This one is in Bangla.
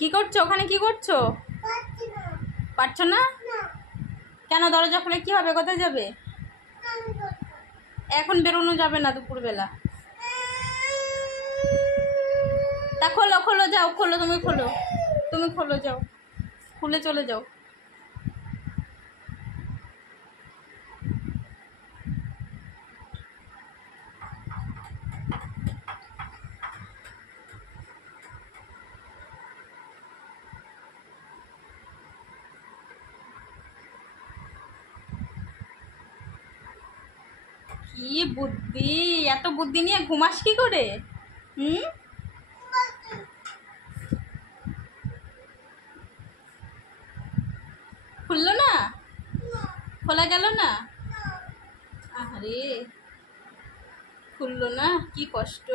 কি করছো ওখানে? কি করছো? পারছো না? কেন? দরজা খুলে কি হবে? কোথায় যাবে? এখন বেরোনো যাবে না দুপুরবেলা। তা খোলো খোলো, যাও খোলো, তুমি খোলো, তুমি খোলো, যাও খুলে চলে যাও। কি বুদ্ধি! এত বুদ্ধি নিয়ে ঘুমাস কি করে? হুম, খুললো না? খোলা গেল না? আরে খুললো না, কি কষ্ট।